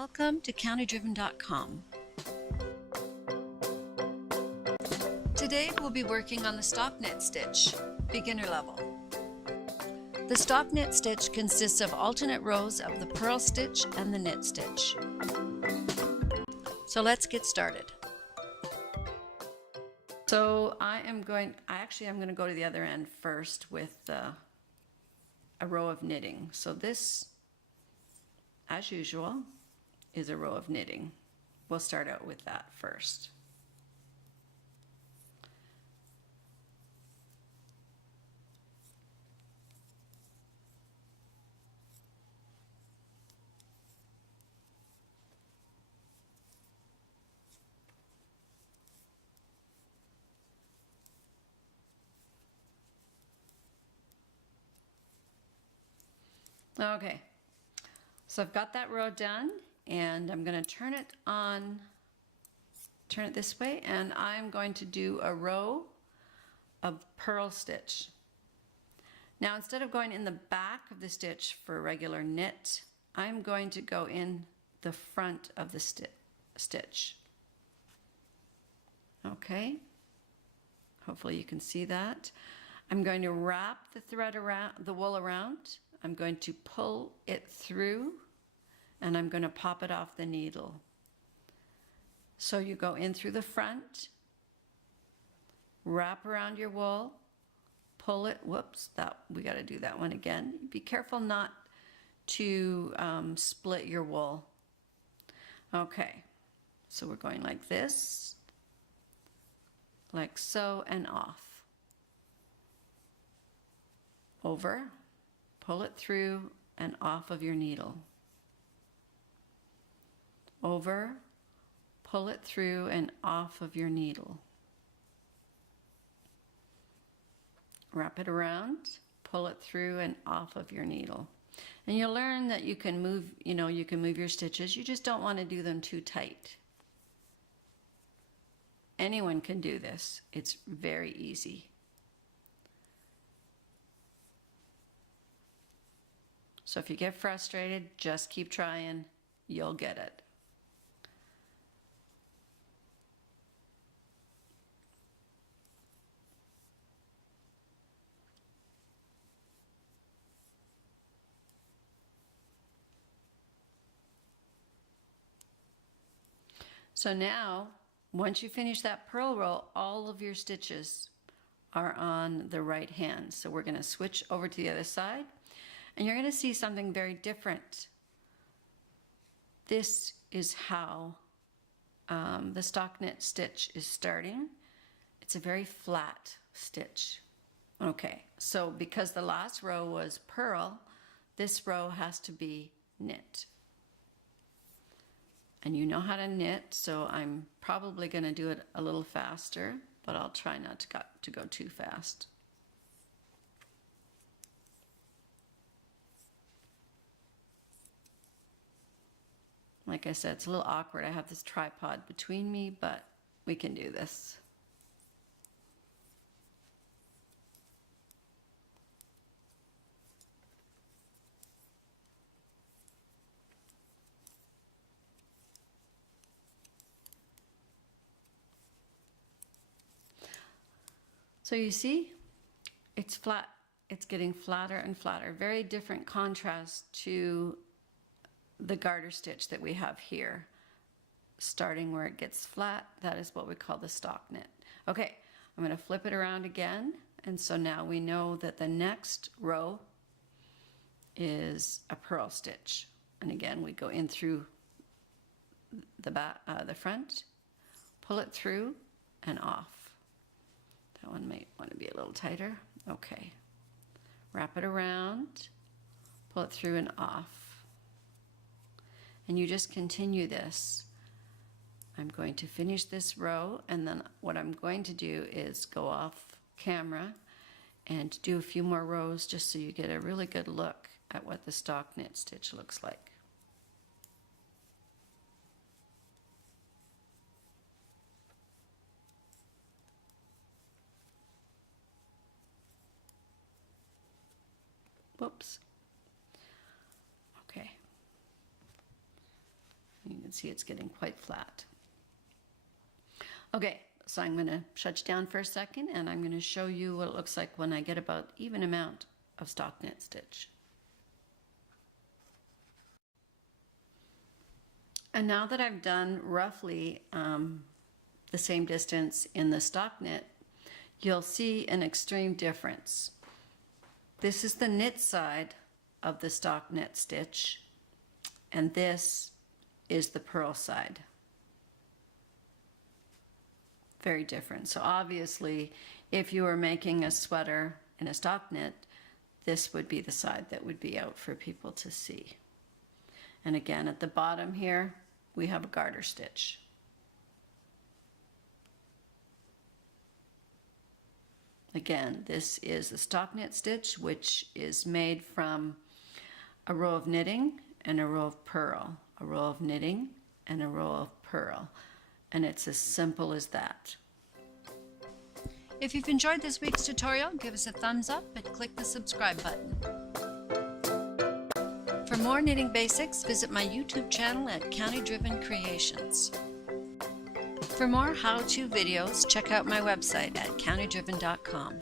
Welcome to CountyDriven.com. Today we'll be working on the Stockinette Stitch Beginner Level. The Stockinette Stitch consists of alternate rows of the purl stitch and the knit stitch. So let's get started. So I'm going to go to the other end first with a row of knitting. So this, as usual, is a row of knitting. We'll start out with that first. Okay, so I've got that row done, and I'm going to turn it this way, and I'm going to do a row of purl stitch. Now, instead of going in the back of the stitch for a regular knit, I'm going to go in the front of the stitch. Okay, hopefully you can see that. I'm going to wrap the thread around the wool around. I'm going to pull it through, and I'm going to pop it off the needle. So you go in through the front, wrap around your wool, pull it, we got to do that one again. Be careful not to split your wool. Okay, so we're going like this, like so, and off. Over. Pull it through and off of your needle. Over, pull it through and off of your needle. Wrap it around, pull it through and off of your needle. And you'll learn that you can move, you can move your stitches. You just don't want to do them too tight. Anyone can do this. It's very easy. So if you get frustrated, just keep trying, you'll get it. So now, once you finish that purl row, all of your stitches are on the right hand. So we're going to switch over to the other side. And you're going to see something very different. This is how the stockinette stitch is starting. It's a very flat stitch. Okay, so because the last row was purl, this row has to be knit. And you know how to knit, so I'm probably going to do it a little faster, but I'll try not to go too fast. Like I said, it's a little awkward. I have this tripod between me, but we can do this. So you see, it's flat. It's getting flatter and flatter. Very different contrast to the garter stitch that we have here. Starting where it gets flat, that is what we call the stockinette. Okay, I'm going to flip it around again, and so now we know that the next row is a purl stitch. And again, we go in through the front, pull it through and off. That one might want to be a little tighter. Okay, wrap it around, pull it through and off. And you just continue this. I'm going to finish this row, and then what I'm going to do is go off camera and do a few more rows just so you get a really good look at what the stockinette stitch looks like. Whoops. Okay. can see it's getting quite flat. Okay, so I'm going to shut you down for a second, and I'm going to show you what it looks like when I get about even amount of stockinette stitch. And now that I've done roughly the same distance in the stockinette, you'll see an extreme difference. This is the knit side of the stockinette stitch, and this is the purl side. Very different. So obviously, if you were making a sweater in a stockinette, this would be the side that would be out for people to see. And again, at the bottom here, we have a garter stitch. Again, this is a stockinette stitch, which is made from a row of knitting and a row of purl, a row of knitting and a row of purl. And it's as simple as that. If you've enjoyed this week's tutorial, give us a thumbs up and click the subscribe button. For more knitting basics, visit my YouTube channel at County Driven Creations. For more how-to videos, check out my website at countydriven.com.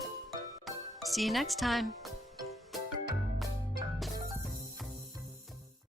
See you next time.